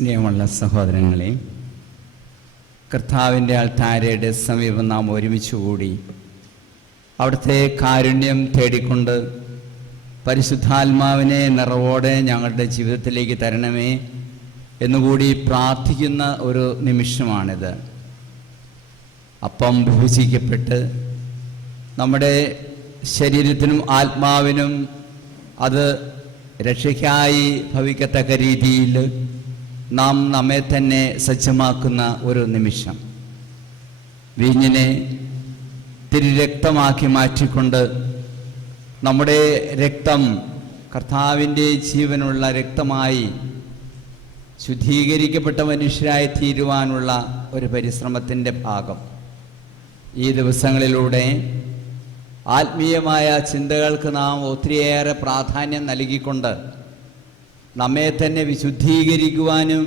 സ്നേഹമുള്ള സഹോദരങ്ങളെ, കർത്താവിൻ്റെ അൾത്താരയുടെ സമീപം നാം ഒരുമിച്ച് കൂടി അവിടുത്തെ കാരുണ്യം തേടിക്കൊണ്ട് പരിശുദ്ധാത്മാവിനെ നിറവോടെ ഞങ്ങളുടെ ജീവിതത്തിലേക്ക് തരണമേ എന്നുകൂടി പ്രാർത്ഥിക്കുന്ന ഒരു നിമിഷമാണിത്. അപ്പം വിഭജിക്കപ്പെട്ട് നമ്മുടെ ശരീരത്തിനും ആത്മാവിനും അത് രക്ഷയ്ക്കായി ഭവിക്കത്തക്ക രീതിയിൽ നാം നമ്മെ തന്നെ സജ്ജമാക്കുന്ന ഒരു നിമിഷം. വീഞ്ഞിനെ തിരുരക്തമാക്കി മാറ്റിക്കൊണ്ട് നമ്മുടെ രക്തം കർത്താവിൻ്റെ ജീവനുള്ള രക്തമായി ശുദ്ധീകരിക്കപ്പെട്ട മനുഷ്യരായി തീരുവാനുള്ള ഒരു പരിശ്രമത്തിൻ്റെ ഭാഗം. ഈ ദിവസങ്ങളിലൂടെ ആത്മീയമായ ചിന്തകൾക്ക് നാം ഒത്തിരിയേറെ പ്രാധാന്യം നൽകിക്കൊണ്ട് നമ്മെ തന്നെ വിശുദ്ധീകരിക്കുവാനും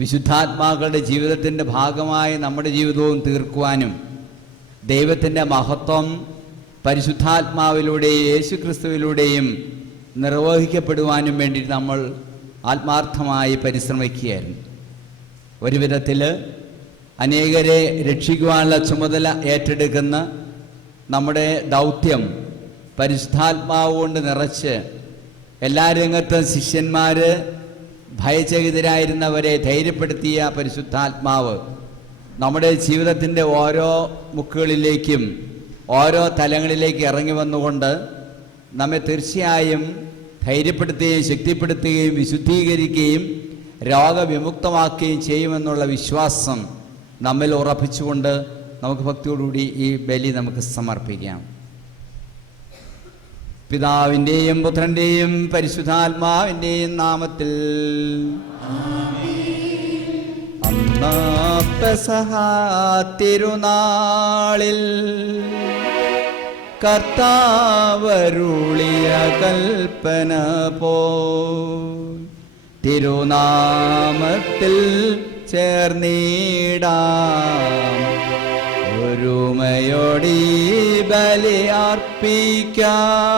വിശുദ്ധാത്മാക്കളുടെ ജീവിതത്തിൻ്റെ ഭാഗമായി നമ്മുടെ ജീവിതവും തീർക്കുവാനും ദൈവത്തിൻ്റെ മഹത്വം പരിശുദ്ധാത്മാവിലൂടെയും യേശുക്രിസ്തുവിലൂടെയും നിർവഹിക്കപ്പെടുവാനും വേണ്ടി നമ്മൾ ആത്മാർത്ഥമായി പരിശ്രമിക്കുകയായിരുന്നു. ഒരു വിധത്തിൽ അനേകരെ രക്ഷിക്കുവാനുള്ള ചുമതല ഏറ്റെടുക്കുന്ന നമ്മുടെ ദൗത്യം പരിശുദ്ധാത്മാവ് കൊണ്ട് നിറച്ച് എല്ലാ രംഗത്തും ശിഷ്യന്മാർ ഭയചകിതരായിരുന്നവരെ ധൈര്യപ്പെടുത്തിയ പരിശുദ്ധാത്മാവ് നമ്മുടെ ജീവിതത്തിൻ്റെ ഓരോ മുക്കുകളിലേക്കും ഓരോ തലങ്ങളിലേക്ക് ഇറങ്ങി വന്നുകൊണ്ട് നമ്മെ തീർച്ചയായും ധൈര്യപ്പെടുത്തുകയും ശക്തിപ്പെടുത്തുകയും വിശുദ്ധീകരിക്കുകയും രോഗവിമുക്തമാക്കുകയും ചെയ്യുമെന്നുള്ള വിശ്വാസം നമ്മിൽ ഉറപ്പിച്ചുകൊണ്ട് നമുക്ക് ഭക്തിയോടുകൂടി ഈ ബലി നമുക്ക് സമർപ്പിക്കാം. പിതാവിൻ്റെയും പുത്രൻ്റെയും പരിശുദ്ധാത്മാവിൻ്റെയും നാമത്തിൽ. അന്നാ പെസഹ തിരുനാളിൽ കർത്താവരുളിയ കൽപ്പന പോൽ തിരുനാമത്തിൽ ചേർന്നിടാം, ഒരുമയോടി ബലി അർപ്പിക്കാം.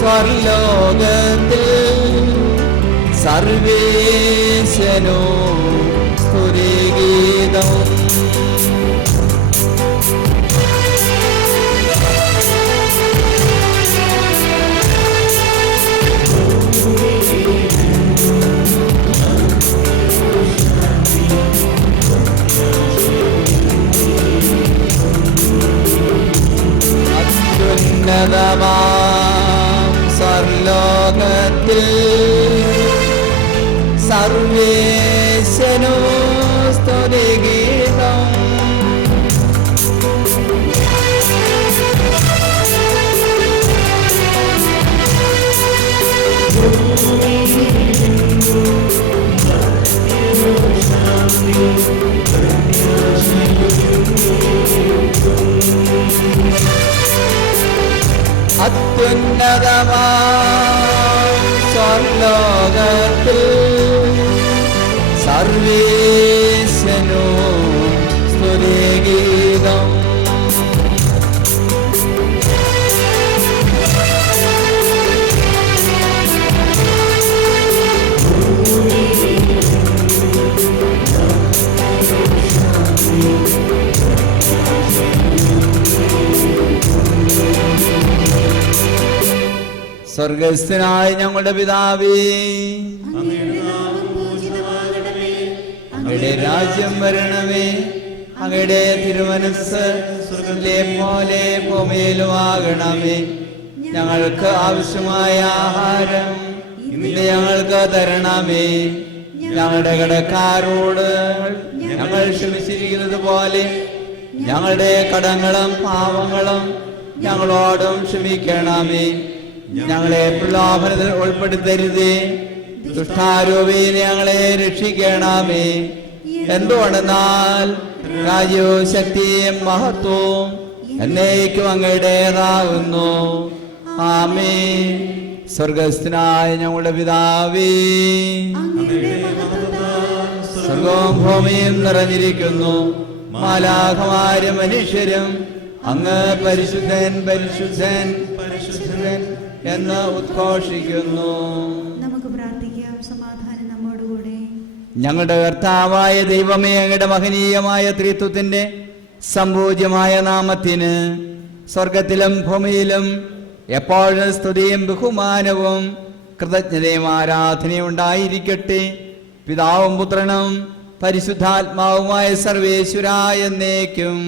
സ്വർലോകത്തിൽ സർവേശനോ സ്തുതിഗീതം. സർലോകത്തിൽ സർവേശനോ സ്തുതിഗീതം. അത്യുന്നതമാം സ്വർലോകത്തിൽ സർവേശനോ സ്തുതിഗീതം. സ്വർഗസ്ഥനായ ഞങ്ങളുടെ പിതാവേ, അങ്ങയുടെ രാജ്യം വരണമേ, അങ്ങയുടെ തിരുമനസ്സ് സ്വർഗ്ഗത്തിലെ പോലെ ഭൂമിയിലുമാകണമേ. ഞങ്ങൾക്ക് ആവശ്യമായ ആഹാരം ഇന്ന് ഞങ്ങൾക്ക് തരണമേ. ഞങ്ങളുടെ കടക്കാരോട് ഞങ്ങൾ ക്ഷമിച്ചിരിക്കുന്നത് പോലെ ഞങ്ങളുടെ കടങ്ങളും പാവങ്ങളും ഞങ്ങളോടും ക്ഷമിക്കണമേ. ഞങ്ങളെ പ്രലോഭനത്തിൽ ഉൾപ്പെടുത്തരുതേ, ദുഷ്ടാരൂപീനെ ഞങ്ങളെ രക്ഷിക്കണമേ. എന്തുകൊണ്ടെന്നാൽ രാജ്യവും ശക്തിയും മഹത്വവും എന്നേക്കും അങ്ങയുടേതാകുന്നു. ആമേൻ. സ്വർഗസ്ഥനായ ഞങ്ങളുടെ പിതാവേ, സ്വർഗവും ഭൂമിയും നിറഞ്ഞിരിക്കുന്നു. മാലാഖമാരും മനുഷ്യരും അങ്ങ് പരിശുദ്ധൻ പരിശുദ്ധൻ പരിശുദ്ധൻ എന്ന് ഉദ്ഘോഷിക്കുന്നു. നമുക്ക് പ്രാർത്ഥിക്കാം. സമാധാനം നമ്മോടുകൂടെ. ഞങ്ങളുടെ കർത്താവായ ദൈവമേ, അങ്ങയുടെ മഹനീയമായ ത്രിത്വത്തിന്റെ സംപൂജ്യമായ നാമത്തിന് സ്വർഗത്തിലും ഭൂമിയിലും എപ്പോഴും സ്തുതിയും ബഹുമാനവും കൃതജ്ഞതയും ആരാധനയും ഉണ്ടായിരിക്കട്ടെ. പിതാവും പുത്രനും പരിശുദ്ധാത്മാവുമായ സർവേശ്വരായ എന്നേക്കും.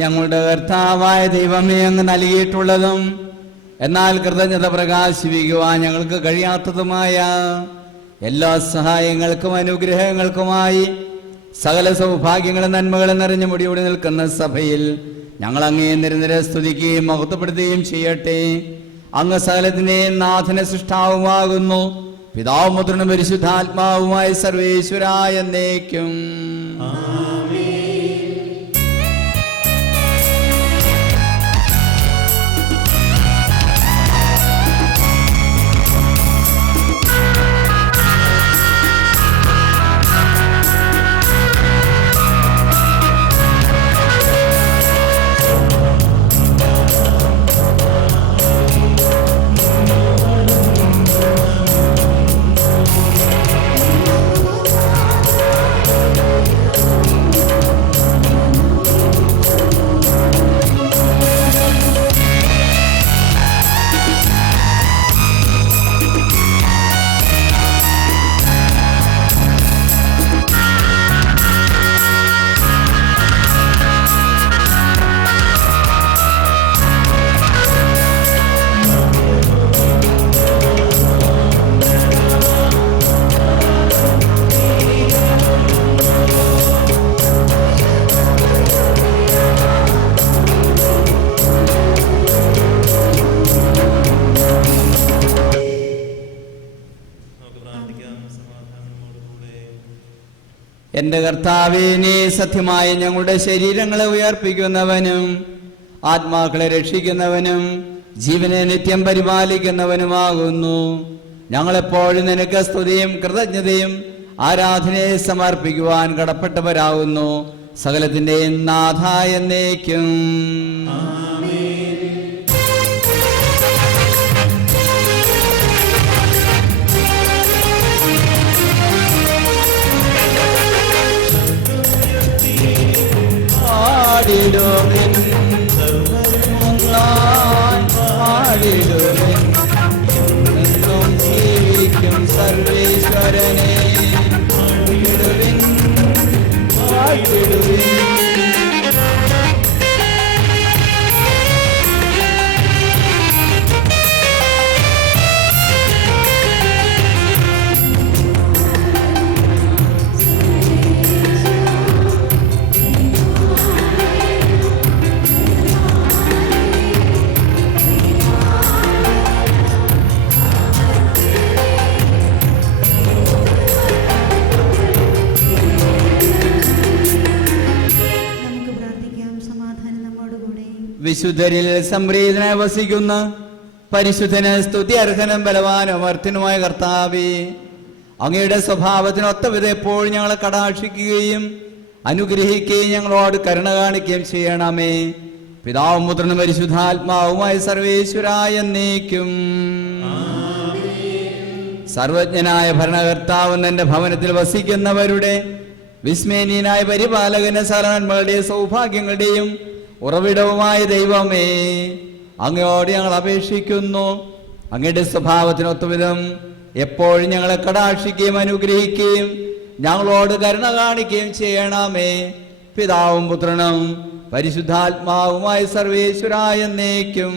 ഞങ്ങളുടെ കർത്താവായ ദൈവമേ, അങ്ങ് നൽകിയിട്ടുള്ളതും എന്നാൽ കൃതജ്ഞത പ്രകാശിപ്പിക്കുവാൻ ഞങ്ങൾക്ക് കഴിയാത്തതുമായ എല്ലാ സഹായങ്ങൾക്കും അനുഗ്രഹങ്ങൾക്കുമായി സകല സൗഭാഗ്യങ്ങളും നന്മകളും നിറഞ്ഞ മുടിയോടി നിൽക്കുന്ന സഭയിൽ ഞങ്ങൾ അങ്ങേ നിരന്തരം സ്തുതിക്കുകയും മഹത്വപ്പെടുത്തുകയും ചെയ്യട്ടെ. അങ്ങ് സകലത്തിൻ്റെയും നാഥന സൃഷ്ടാവുമാകുന്നു. പിതാവും പുത്രനും പരിശുദ്ധാത്മാവുമായ സർവേശ്വരായ എന്നേക്കും. എന്റെ കർത്താവേ, നീ സത്യമായി ഞങ്ങളുടെ ശരീരങ്ങളെ ഉയർപ്പിക്കുന്നവനും ആത്മാക്കളെ രക്ഷിക്കുന്നവനും ജീവനെ നിത്യം പരിപാലിക്കുന്നവനുമാകുന്നു. ഞങ്ങളെപ്പോഴും നിനക്ക് സ്തുതിയും കൃതജ്ഞതയും ആരാധനയെ സമർപ്പിക്കുവാൻ കടപ്പെട്ടവരാകുന്നു. സകലത്തിന്റെയും നാഥ എന്നേക്കും. പാടിടുവിൻ പാടിടുവിൻ എന്നും ജീവിക്കും സർവേശ്വരനെ. പാടിടുവിൻ പാടിടുവിൻ. വിശുദ്ധരിൽ സംപ്രീതനായി വസിക്കുന്ന പരിശുദ്ധന് സ്തുതി അർഹനും ബലവാനും അമർത്യനുമായ കർത്താവേ, അങ്ങയുടെ സ്വഭാവത്തിനൊത്തവിധ എപ്പോഴും ഞങ്ങളെ കടാക്ഷിക്കുകയും അനുഗ്രഹിക്കുകയും ഞങ്ങളോട് കരുണ കാണിക്കുകയും ചെയ്യണമേ. പിതാവും പുത്രനും പരിശുദ്ധാത്മാവുമായ സർവേശ്വരായ എന്നേക്കും. സർവജ്ഞനായ ഭരണകർത്താവ് തന്റെ ഭവനത്തിൽ വസിക്കുന്നവരുടെ വിസ്മയനീയനായ പരിപാലകന് സകലന്മകളുടെയും സൗഭാഗ്യങ്ങളുടെയും ഉറവിടവുമായ ദൈവമേ, അങ്ങയോട് ഞങ്ങൾ അപേക്ഷിക്കുന്നു. അങ്ങയുടെ സ്വഭാവത്തിനൊത്തവിധം എപ്പോഴും ഞങ്ങളെ കടാക്ഷിക്കുകയും അനുഗ്രഹിക്കുകയും ഞങ്ങളോട് കരുണ കാണിക്കുകയും ചെയ്യണമേ. പിതാവും പുത്രനും പരിശുദ്ധാത്മാവുമായ സർവേശ്വരായ എന്നേക്കും.